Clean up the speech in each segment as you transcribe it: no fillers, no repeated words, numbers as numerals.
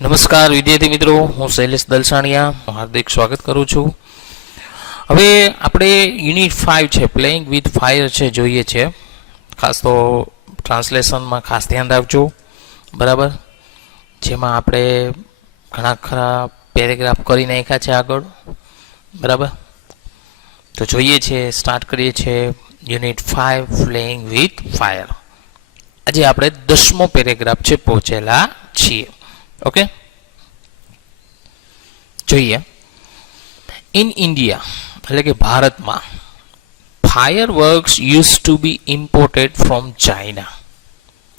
નમસ્કાર વિદ્યાર્થી મિત્રો, હું શૈલેષ દલસાણિયા હાર્દિક સ્વાગત કરું છું. હવે આપણે યુનિટ 5 છે પ્લેઇંગ વિથ ફાયર છે જોઈએ છે. ખાસ તો ટ્રાન્સલેશનમાં ખાસ ધ્યાન રાખજો, બરાબર. જેમાં આપણે ઘણા ખરા પેરેગ્રાફ કરી નાખ્યા છે આગળ, બરાબર. તો જોઈએ છે, સ્ટાર્ટ કરીએ છીએ યુનિટ 5 પ્લેઇંગ વિથ ફાયર. આજે આપણે 10મો પેરેગ્રાફ છે પહોંચેલા છીએ. ઓકે, જોઈએ. ઇન ઇન્ડિયા એટલે કે ભારતમાં fire works use to be imported from China.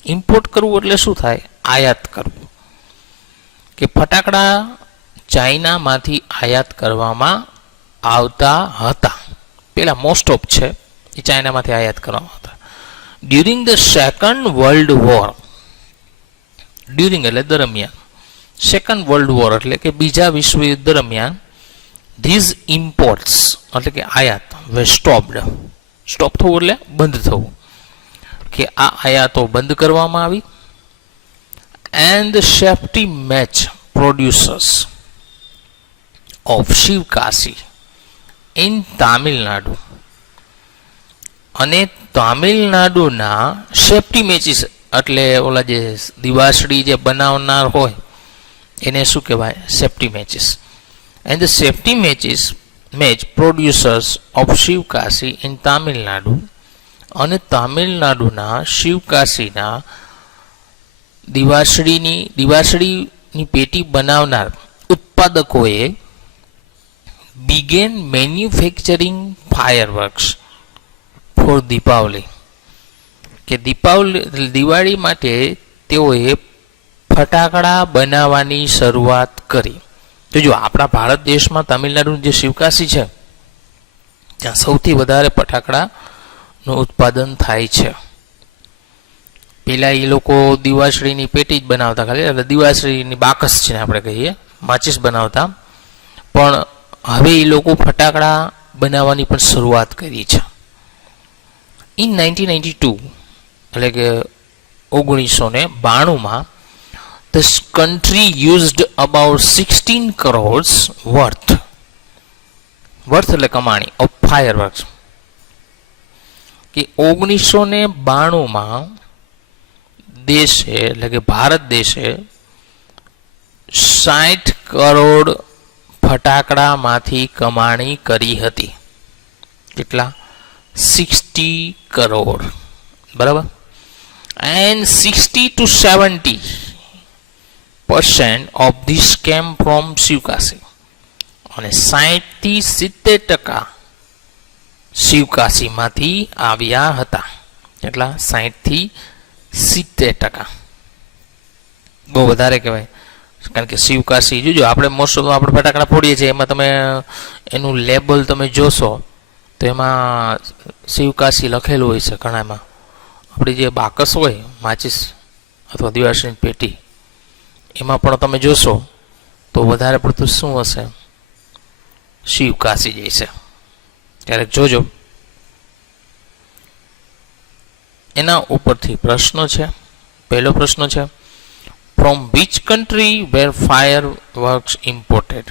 Import કરવું એટલે શું થાય? આયાત કરવું. કે ફટાકડા ચાઇનામાંથી આયાત કરવામાં આવતા હતા. પેલા મોસ્ટ ઓફ છે એ ચાઇનામાંથી આયાત કરવામાં આવતા. During the second world war, during એટલે દરમિયાન, સેકન્ડ વર્લ્ડ વોર એટલે કે બીજા વિશ્વયુદ્ધ દરમિયાન ધીઝ ઇમ્પોર્ટ્સ એટલે કે આયાત વે સ્ટોપ્ડ. સ્ટોપ થવું એટલે બંધ થવું, કે આ આયાતો બંધ કરવામાં આવી. And the safety match producers of Sivakasi in Tamil Nadu, અને તામિલનાડુના સેફ્ટી મેચિસ એટલે ઓલા જે દિવાસળી જે બનાવનાર હોય એને શું કહેવાય? Safety matches. And the safety match producers of Sivakasi in Tamil Nadu, અને તામિલનાડુના શિવકાશીના દિવાસળીની પેટી બનાવનાર ઉત્પાદકોએ began manufacturing fireworks for Deepavali, કે દિવાળી માટે તેઓએ ફટાકડા બનાવવાની શરૂઆત કરી. તો જો આપણા ભારત દેશમાં તમિલનાડુનું જે શિવકાશી છે ત્યાં સૌથી વધારે ફટાકડાનું ઉત્પાદન થાય છે. પેલા એ લોકો દિવાસળીની પેટી જ બનાવતા, ખાલી એટલે દિવાસળીની બાકસ છે આપણે કહીએ, માચિસ બનાવતા. પણ હવે એ લોકો ફટાકડા બનાવવાની પણ શરૂઆત કરી છે. ઇન 1992 એટલે કે 1992માં the country used about 16 crores worth એટલે કમાણી of fireworks. કે 1992માં દેશે એટલે કે ભારત દેશે 60 કરોડ ફટાકડામાંથી કમાણી કરી હતી. કેટલા? 60 કરોડ, બરાબર. And 60 to 70% of this came from Sivakasi, અને 60 થી 70% શિવકાશીમાંથી આવ્યા હતા. એટલા 60 થી 70%, બહુ વધારે કહેવાય. કારણ કે શિવકાશી જોજો, આપણે મોસ્ટ ઓફ આપણે ફટાકડા ફોડીએ છીએ, એમાં તમે એનું લેબલ તમે જોશો તો એમાં શિવકાશી લખેલું હોય છે ઘણામાં. આપણી જે બાકસ હોય માચિસ અથવા દિવાસળીની પેટી, એમાં પણ તમે જોશો તો વધારે પડતું શું હશે? શિવકાશી જાય છે. ક્યારેક જોજો. એના ઉપરથી પ્રશ્નો છે. પહેલો પ્રશ્ન છે, from which country were fire works imported?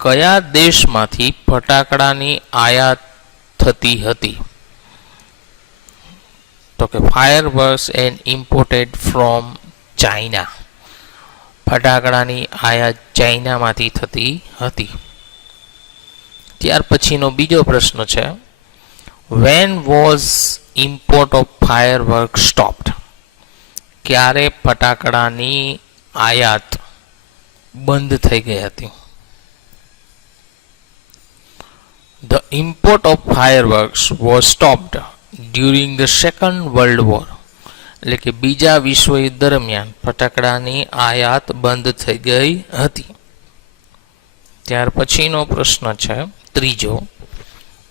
કયા દેશમાંથી ફટાકડાની આયાત થતી હતી? તો કે fire works and imported from China. ફટાકડાની આયાત ચાઇનામાંથી થતી હતી. ત્યાર પછીનો બીજો પ્રશ્ન છે, when was import of fire work stopped? ક્યારે ફટાકડાની આયાત બંધ થઈ ગઈ હતી? The import of fire works was stopped during the second world war, એટલે કે બીજા વિશ્વયુદ્ધ દરમિયાન ફટાકડાની આયાત બંધ થઈ ગઈ હતી. ત્યાર પછીનો પ્રશ્ન છે ત્રીજો,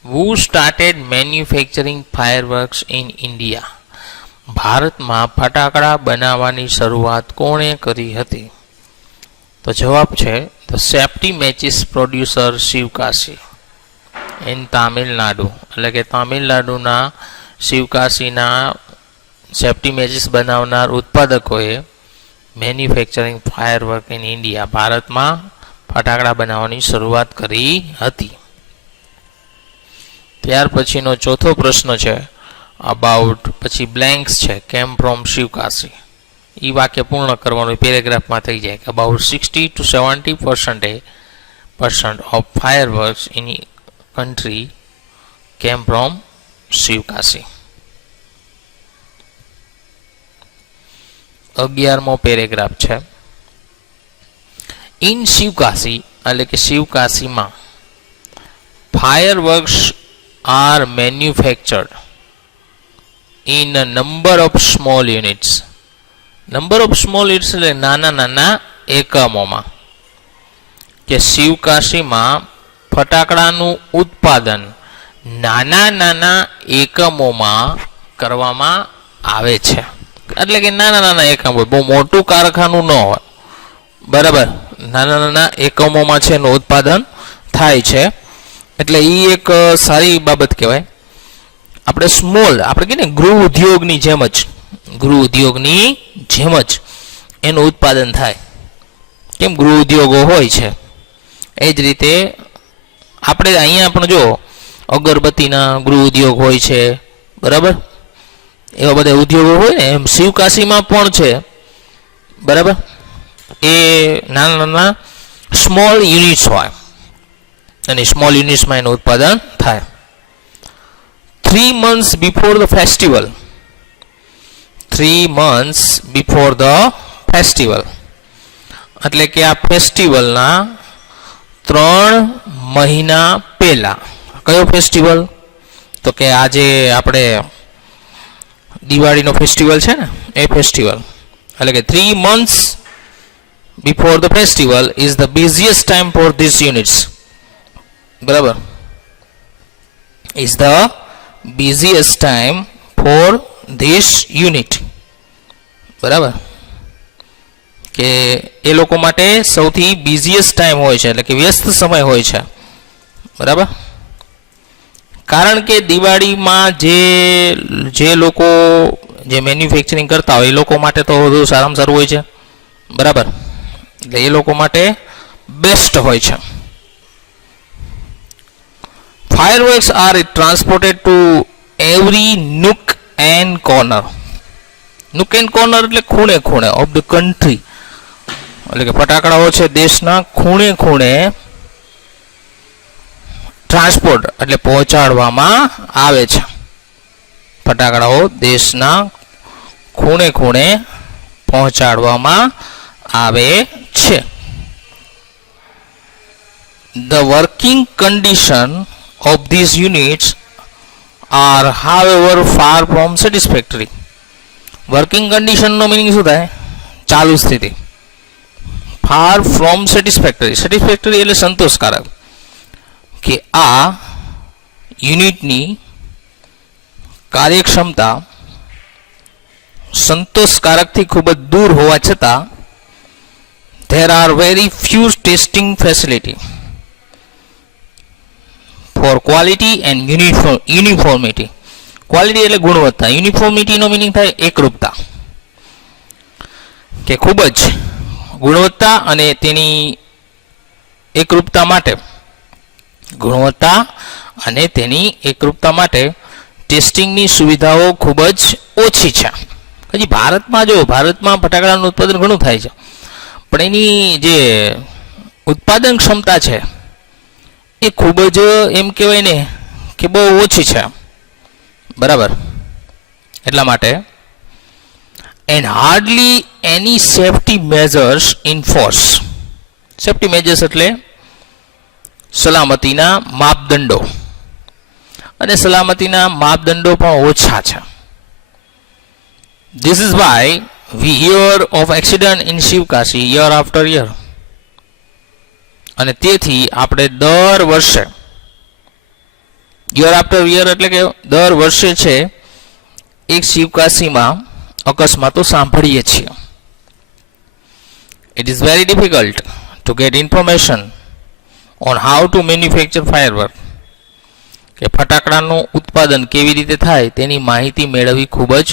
who started manufacturing fireworks in India? ભારતમાં ફટાકડા બનાવવાની શરૂઆત કોણે કરી હતી? તો જવાબ છે the safety matches producer Sivakasi in Tamil Nadu, એટલે કે તામિલનાડુના શિવકાશીના સેફ્ટી મેચિસ બનાવનાર ઉત્પાદકોએ મેન્યુફેક્ચરિંગ ફાયરવર્ક ઇન ઇન્ડિયા, ભારતમાં ફટાકડા બનાવવાની શરૂઆત કરી હતી. ત્યાર પછીનો ચોથો પ્રશ્ન છે અબાઉટ, પછી બ્લેન્ક્સ છે, કેમ ફ્રોમ શિવકાશી. એ વાક્ય પૂર્ણ કરવાનું પેરેગ્રાફમાં થઈ જાય કે about 60 to 70% of fireworks in country came from Sivakasi. 11મો પેરેગ્રાફ છે ઇન શિવકાશી, એટલે કે શિવકાશીમાં fireworks are manufactured in a number of small units. Number of small units એટલે નાના નાના એકમોમાં. કે શિવકાશીમાં ફટાકડાનું ઉત્પાદન નાના નાના એકમોમાં કરવામાં આવે છે. એટલે કે નાના નાના એકમો, બહુ મોટું કારખાનું ન હોય, બરાબર, નાના નાના એકમોમાં છે એનું ઉત્પાદન થાય છે. એટલે એ એક સારી બાબત કહેવાય. આપણે સ્મોલ, આપણે કહીએ ને ગૃહ ઉદ્યોગની જેમ જ, ગૃહ ઉદ્યોગની જેમ જ એનું ઉત્પાદન થાય. કેમ ગૃહ ઉદ્યોગો હોય છે એ જ રીતે આપણે અહીંયા પણ જો અગરબત્તીના ગૃહ ઉદ્યોગ હોય છે, બરાબર, એવા બધા ઉદ્યોગો હોય ને, એમ શિવકાશીમાં પણ છે, બરાબર. એ નાના નાના સ્મોલ યુનિટ્સ હોય અને સ્મોલ યુનિટ્સમાં એનું ઉત્પાદન થાય. 3 months before the festival, 3 months before the festival, એટલે કે આ ફેસ્ટિવલના 3 મહિના પહેલા. કયો ફેસ્ટિવલ? તો કે આજે આપણે દિવાળીનો ફેસ્ટિવલ છે ને, એ ફેસ્ટિવલ. એટલે કે 3 months before the festival is the busiest time for these units. બરાબર, is the busiest time for this unit. બરાબર, કે એ લોકો માટે સૌથી બિઝીએસ્ટ ટાઈમ હોય છે, એટલે કે વ્યસ્ત સમય હોય છે. બરાબર, કારણ કે દિવાળીમાં જે લોકો જે મેન્યુફેક્ચરિંગ કરતા હોય એ લોકો માટે તો વધુ સારામાં સારું હોય છે. બરાબર, એટલે એ લોકો માટે બેસ્ટ હોય છે. Fireworks are transported to every nook and corner. Nook and corner એટલે ખૂણે ખૂણે of the country. એટલે કે ફટાકડાઓ છે દેશના ખૂણે ખૂણે ટ્રાન્સપોર્ટ એટલે પહોંચાડવામાં આવે છે. ફટાકડાઓ દેશના ખૂણે ખૂણે પહોંચાડવામાં આવે છે. The working condition of these units are however far from satisfactory. Working condition નો મીનિંગ શું થાય? ચાલુ સ્થિતિ. Far from satisfactory. Satisfactory એટલે સંતોષકારક. કે આ યુનિટની કાર્યક્ષમતા સંતોષકારકથી ખૂબ જ દૂર હોવા છતાં there are very few testing facility for quality and uniformity. Quality એટલે ગુણવત્તા, યુનિફોર્મિટીનો મીનિંગ થાય એકરૂપતા. કે ખૂબ જ ગુણવત્તા અને તેની એકરૂપતા માટે, ગુણવત્તા અને તેની એકરૂપતા માટે ટેસ્ટિંગની સુવિધાઓ ખૂબ જ ઓછી છે. હજી ભારતમાં જો, ભારતમાં ફટાકડાનું ઉત્પાદન ઘણું થાય છે, પણ એની જે ઉત્પાદન ક્ષમતા છે એ ખૂબ જ એમ કહેવાય ને કે બહુ ઓછી છે. બરાબર, એટલા માટે and hardly any safety measures in force. Safety measures એટલે સલામતીના માપદંડો, અને સલામતીના માપદંડો પણ ઓછા છે. This is why we hear of accident in Shivkashi year after year. અને તેથી આપણે દર વર્ષે, યર આફ્ટર યર એટલે કે દર વર્ષે છે એક શિવકાશીમાં અકસ્માતો સાંભળીએ છીએ. It is very difficult to get information on how to manufacture firework. કે ફટાકડાનું ઉત્પાદન કેવી રીતે થાય તેની માહિતી મેળવવી ખૂબ જ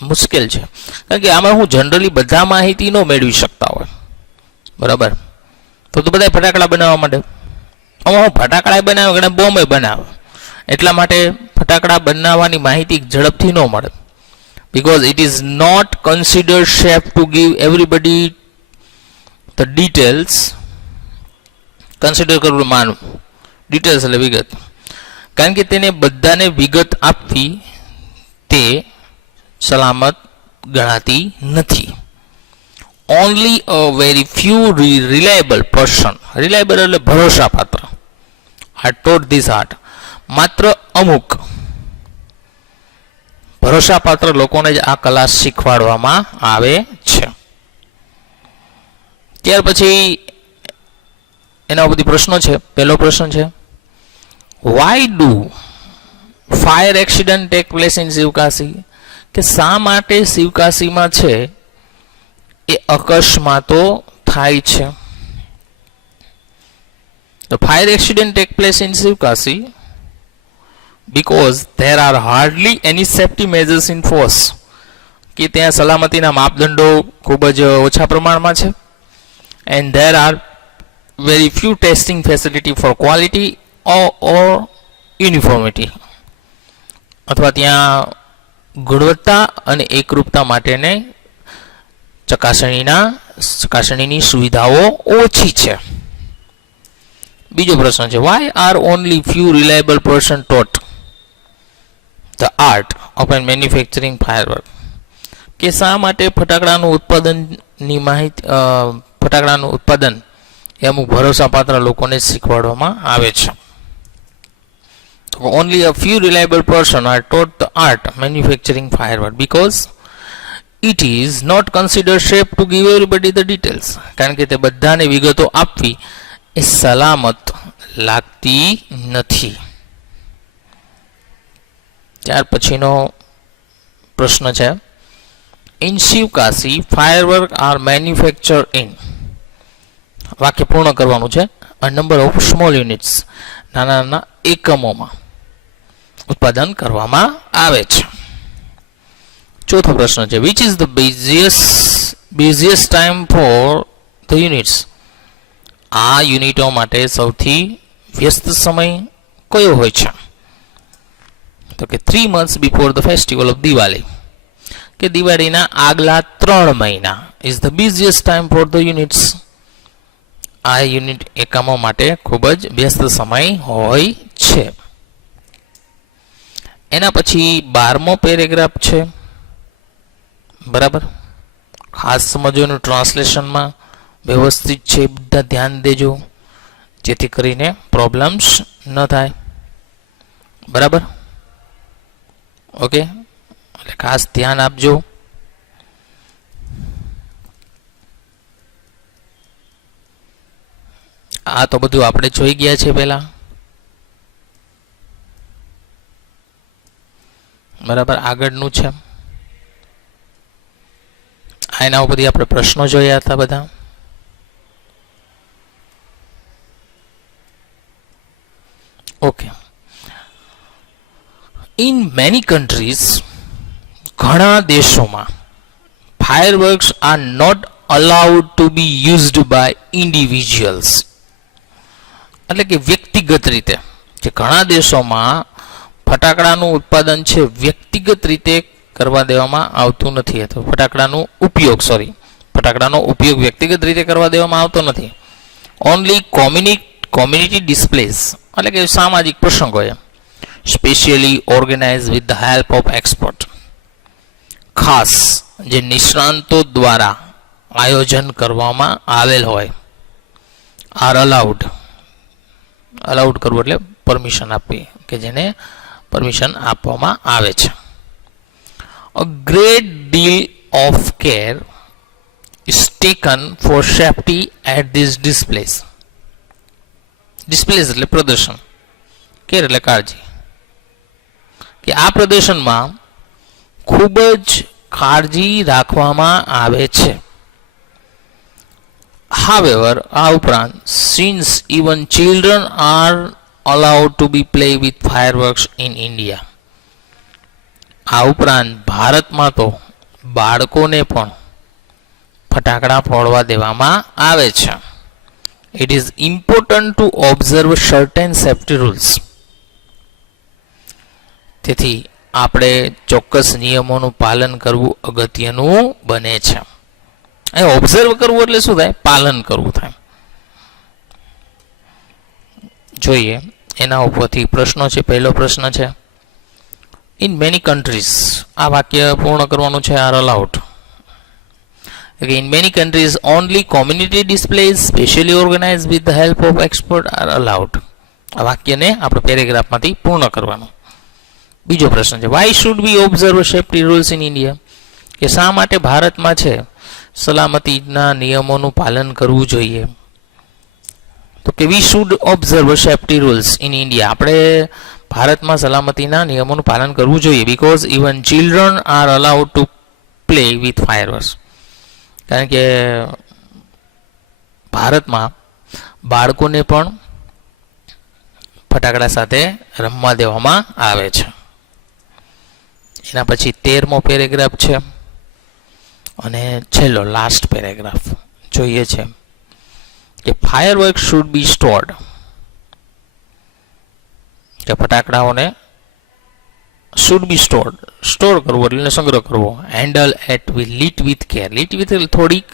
મુશ્કેલ છે, કારણ કે આમાં હું જનરલી બધા માહિતી ન મેળવી શકતા હોય, બરાબર. તો બધા ફટાકડા બનાવવા માટે આમાં હું ફટાકડા બનાવે, ઘણા બોમ્બે બનાવે, એટલા માટે ફટાકડા બનાવવાની માહિતી ઝડપથી ન મળે. Because it is not considered safe to give everybody the details. Consider કરવું માનવું, ડિટેલ્સ એટલે વિગત, કારણ કે તેને બધાને વિગત આપવી તે સલામત ગણાતી નથી. Only a very few reliable person, reliable એટલે ભરોસાપાત્ર, આર ટોટ ધીસ આર્ટ, માત્ર અમુક ભરોસાપાત્ર લોકોને જ આ કલા શીખવાડવામાં આવે છે. ત્યાર પછી એના બધી પ્રશ્નો છે. પહેલો પ્રશ્ન છે, why do fire accident take place in Sivakasi, કે શા માટે શિવકાશીમાં છે એ અકસ્માતો થાય છે. The fire accident take place in Shivkashi because there are hardly any safety measures in force, કે ત્યાં સલામતીના માપદંડો ખૂબ જ ઓછા પ્રમાણમાં છે. And there are very few testing facility for quality or uniformity, અથવા ત્યાં ગુણવત્તા અને એકરૂપતા માટેને ચકાસણીની સુવિધાઓ ઓછી છે. બીજો પ્રશ્ન છે, why are only few reliable person taught the art of an manufacturing firework, કે શા માટે ફટાકડાનું ઉત્પાદન એ અમુક ભરોસાપાત્ર લોકોને શીખવાડવામાં આવે છે. તો only a few reliable person are taught the art manufacturing firework because it is not consider safe to give everybody the details, કારણ કે તે બધાને વિગતો આપવી એ સલામત લાગતી નથી. ત્યાર પછીનો પ્રશ્ન છે, in Sivakasi firework are manufacture in, વાક્ય પૂર્ણ કરવાનું છે, a number of small units, નાના નાના એકમોમાં ઉત્પાદન કરવામાં આવે છે. ચોથો પ્રશ્ન છે, which is the busiest time for the units, આ યુનિટો માટે સૌથી વ્યસ્ત સમય કયો હોય છે. તો કે 3 months before the festival of Diwali, કે દિવાળીના આગલા 3 મહિના is the busiest time for the units, આ યુનિટ એકમો માટે ખૂબ જ વ્યસ્ત સમય હોય છે. એના પછી 12મો પેરેગ્રાફ છે, બરાબર. ખાસ સમજવાનું, ટ્રાન્સલેશનમાં વ્યવસ્થિત છે, બધા ધ્યાન દેજો જેથી કરીને પ્રોબ્લેમ્સ ન થાય, બરાબર. ઓકે, એટલે ખાસ ધ્યાન આપજો. આ તો બધું આપણે જોઈ ગયા છે પહેલા, બરાબર. આગળનું છે, એના ઉપરથી આપણે પ્રશ્નો જોયા હતા બધા. ઓકે, ઇન મેની કન્ટ્રીઝ, ઘણા દેશોમાં fireworks are not allowed to be used by individuals, એટલે કે વ્યક્તિગત રીતે, કે ઘણા દેશોમાં ફટાકડાનું ઉત્પાદન છે વ્યક્તિગત રીતે કરવા દેવામાં આવતું નથી, અથવા ફટાકડાનો ઉપયોગ વ્યક્તિગત રીતે કરવા દેવામાં આવતો નથી. ઓનલી કોમ્યુનિટી ડિસ્પ્લેસ, એટલે કે સામાજિક પ્રસંગોએ specially organise with the help of expert, ખાસ જે નિષ્ણાંતો દ્વારા આયોજન કરવામાં આવેલ હોય, આર અલાઉડ કરવું એટલે પરમિશન આપવી, કે જેને પરમિશન આપવામાં આવે છે. A great deal of care is taken for safety at these displays. Displays એટલે પ્રદર્શન, કેર એટલે કાળજી, કે આ પ્રદર્શનમાં ખૂબ જ કાળજી રાખવામાં આવે છે. However, આ ઉપરાંત, since even children are allowed to be play with fireworks in India, આ ઉપરાંત ભારતમાં તો બાળકોને પણ ફટાકડા ફોડવા દેવામાં આવે છે. It is important to observe certain safety rules. તેથી આપણે ચોક્કસ નિયમોનું પાલન કરવું અગત્યનું બને છે. અહીં ઓબ્ઝર્વ કરવું એટલે શું થાય? પાલન કરવું થાય. જોઈએ એના ઉપરથી પ્રશ્નો છે. પહેલો પ્રશ્ન છે, ઇન મેની કન્ટ્રીઝ, આ વાક્ય પૂર્ણ કરવાનું છે, are allowed. In many countries only community displays specially organise with the help of expert are allowed. આ વાક્યને આપણે પેરેગ્રાફમાંથી પૂર્ણ કરવાનું. બીજો પ્રશ્ન છે, why should we observe safety rules in India, કે શા માટે ભારતમાં છે સલામતીના નિયમોનું પાલન કરવું જોઈએ. તો કે we should observe safety rules in India, આપણે ભારતમાં સલામતીના નિયમોનું પાલન કરવું જોઈએ. Because even children are allowed to play with fireworks, કારણ કે ભારતમાં બાળકોને પણ ફટાકડા સાથે રમવા દેવામાં આવે છે. એના પછી 13મો પેરેગ્રાફ છે અને છેલ્લો લાસ્ટ પેરેગ્રાફ જોઈએ છે કે ફાયરવર્ક શુડ બી સ્ટોર્ડ, કે ફટાકડાઓને શુડ બી સ્ટોર્ડ, સ્ટોર કરવો એટલે સંગ્રહ કરવો. Handle at lit with care, lit with થોડીક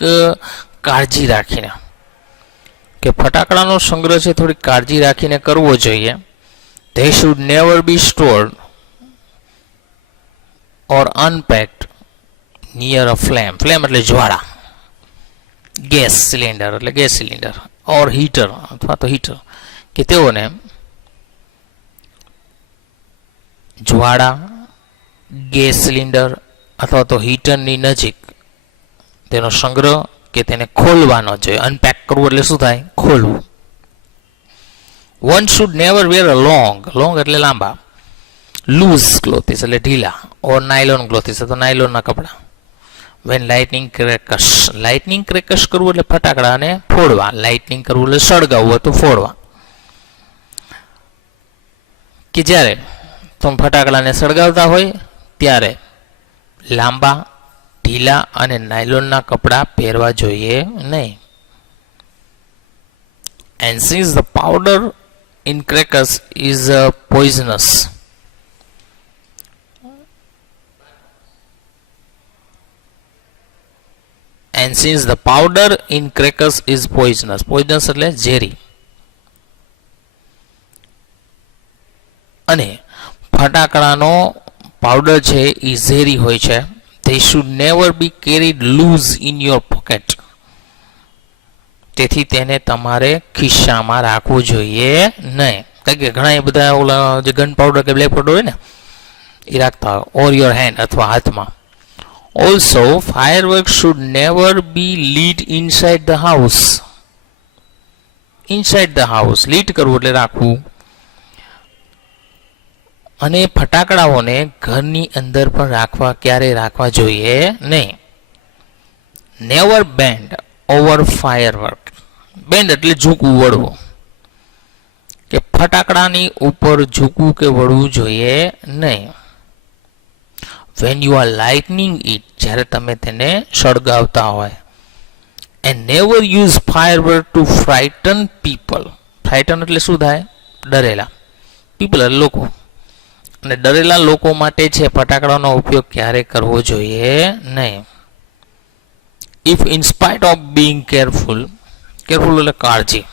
કાળજી રાખીને, કે ફટાકડાનો સંગ્રહ છે થોડીક કાળજી રાખીને કરવો જોઈએ. They should never be stored or unpacked near a flame, flame એટલે જ્વાળા, ગેસ સિલિન્ડર એટલે ગેસ સિલિન્ડર, ઓર હીટર અથવા તો હીટર, કે તેઓને જ્વાળા, ગેસ સિલિન્ડર અથવા તો હીટરની નજીક તેનો સંગ્રહ કે તેને ખોલવાનો જોઈએ. અનપેક કરવું એટલે શું થાય? ખોલવું. One should never wear a long, long એટલે લાંબા, લૂઝ ક્લોથીસ એટલે ઢીલા, ઓર નાયલોન ક્લોથીસ તો નાયલોનના કપડા. When lighting crackers, lighting crackers કરવું એટલે ફટાકડાને ફોડવા, લાઇટનિંગ કરવું એટલે સળગાવવું તો ફોડવા. કે જ્યારે તમે ફટાકડાને સળગાવતા હોય ત્યારે લાંબા, ઢીલા અને નાયલોનના કપડાં પહેરવા જોઈએ નહીં. And since the powder in crackers is poisonous, and since the powder in crackers is poisonous, poisonous એટલે ઝેરી, અને ફટાકડાનો પાવડર છે એ ઝેરી હોય છે, they should never be carried loose in your pocket, તેથી તેને તમારે ખિસ્સામાં રાખવું જોઈએ નહીં. કારણ કે ઘણા એ બધા ઓલા જે ગન પાવડર કે બ્લેક પાવડર હોય ને એ રાખતા હોય, ઓર યોર હેન્ડ અથવા હાથમાં. Also firework should never be lit inside the house, inside the house lit કરવું એટલે રાખવું. અને ફટાકડાઓને ઘરની અંદર પણ રાખવા ક્યારેય રાખવા જોઈએ નહીં. Never band over firework, band એટલે ઝૂકવું, વળવું, કે ફટાકડાની ઉપર ઝૂકવું કે વળવું જોઈએ નહીં. When you are lightning it, જ્યારે તમે તેને સળગાવતા હોય. And never use firework to frighten people, frighten એટલે શું થાય? ડરેલા, પીપલ એટલે લોકો, અને ડરેલા લોકો માટે છે ફટાકડાનો ઉપયોગ ક્યારે કરવો જોઈએ નહીં. If in spite of being careful, careful એટલે કાળજી,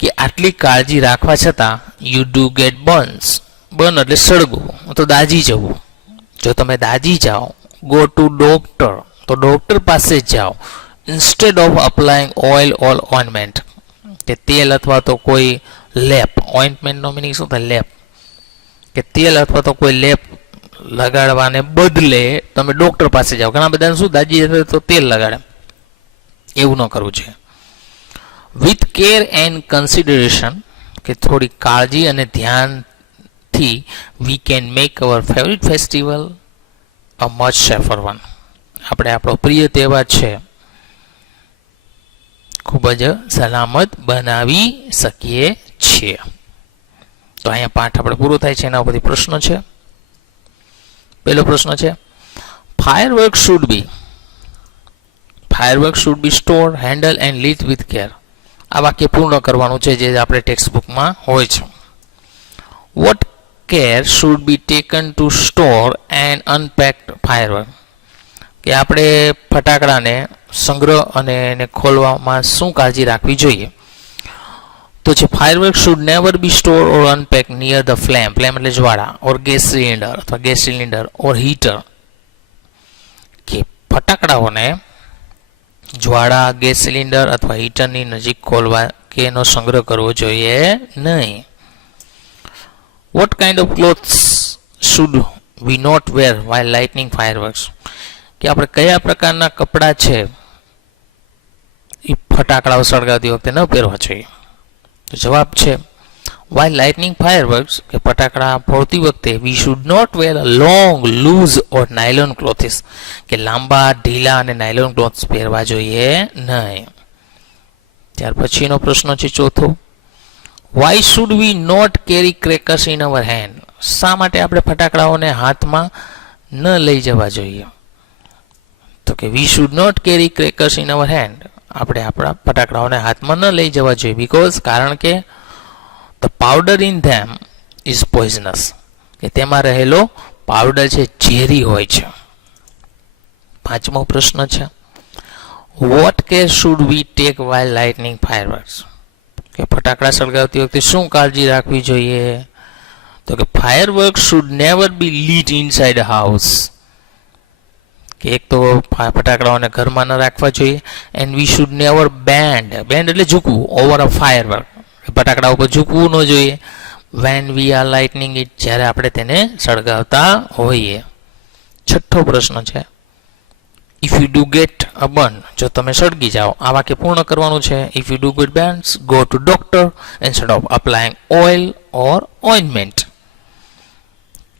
કે આટલી કાળજી રાખવા છતાં you do get burns, burn એટલે સળગવું, તો દાજી જવું. જો તમે દાજી જાઓ, ગો ટુ ડોક્ટર, તો ડોક્ટર પાસે જ જાઓ. Instead of applying oil or ointment, કે તેલ અથવા તો કોઈ લેપ, ઓઇન્ટમેન્ટનો મિનિંગ શું થાય? લેપ, કે તેલ અથવા તો કોઈ લેપ લગાડવાને બદલે તમે ડોક્ટર પાસે જાઓ. ઘણા બધાને શું દાજી તો તેલ લગાડે, એવું ન કરવું છે. વિથ કેર એન્ડ કન્સિડરેશન, કે થોડી કાળજી અને ધ્યાનથી we can make hour favourite festival a much safer one, આપણે આપણો પ્રિય તહેવાર છે ખૂબ જ સલામત બનાવી શકીએ છીએ. તો અહીંયા પાઠ આપણે પૂરો થાય છે. એના ઉપરથી પ્રશ્નો છે. પહેલો પ્રશ્ન છે, fireworks should be stored, handled and lit with care. આ વાક્ય પૂર્ણ કરવાનું છે જે આપણે ટેક્સ્ટ બુકમાં હોય છે. What care should be taken to store and unpack fireworks? કે આપણે ફટાકડાને સંગ્રહ અને એને ખોલવામાં શું કાળજી રાખવી જોઈએ? તો છે fireworks should never be stored or unpacked near the flame એટલે જ્વાળા, or gas cylinder or heater. કે ફટાકડાઓને જ્વાળા, ગેસ સિલિન્ડર અથવા હીટરની નજીક ખોલવા કે એનો સંગ્રહ કરવો જોઈએ નહીં. What kind of clothes should we not wear while lighting fireworks? કે આપણે કયા પ્રકારના કપડાં છે એ ફટાકડાઓ સળગાવતી વખતે ન પહેરવા જોઈએ? તો જવાબ છે while lighting fireworks કે ફટાકડા ફોડતી વખતે we should not wear a long, loose or nylon clothes કે લાંબા, ઢીલા અને નાયલોન ક્લોથ્સ પહેરવા જોઈએ નહીં. ત્યાર પછીનો પ્રશ્ન છે ચોથો. Why should we not carry crackers in our hand? શા માટે આપણે ફટાકડાઓને હાથમાં ન લઈ જવા જોઈએ? તો કે we should not carry crackers in our hand. આપણે આપણા ફટાકડાઓને હાથમાં ન લઈ જવા જોઈએ because કારણ કે the powder in them is poisonous. કે તેમાં રહેલો પાવડર છે ઝેરી હોય છે. પાંચમો પ્રશ્ન છે what care should we take while lighting fireworks? કે ફટાકડા સળગાવતી વખતે શું કાળજી રાખવી જોઈએ? તો કે fireworks should never be lit inside a house. કે એક તો ફટાકડાઓને ઘરમાં ન રાખવા જોઈએ and we should never bend એટલે ઝૂકવું over a firework. ફટાકડા ઉપર ઝૂકવું ન જોઈએ when we are lighting it જ્યારે આપણે તેને સળગાવતા હોઈએ. છઠ્ઠો પ્રશ્ન છે if you do get a burn જો તમે સળગી જાઓ આ વાક્ય પૂર્ણ કરવાનું છે. if you do get burns go to doctor instead of applying oil or ointment.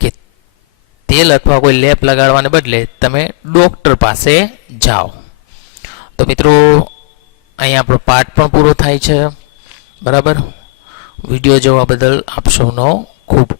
કે તેલ અથવા કોઈ લેપ લગાડવાને બદલે તમે ડોક્ટર પાસે જાઓ. તો મિત્રો અહીંયા આપણો પાઠ પણ પૂરો થાય છે. બરાબર. વિડીયો જોવા બદલ આપ સૌનો ખૂબ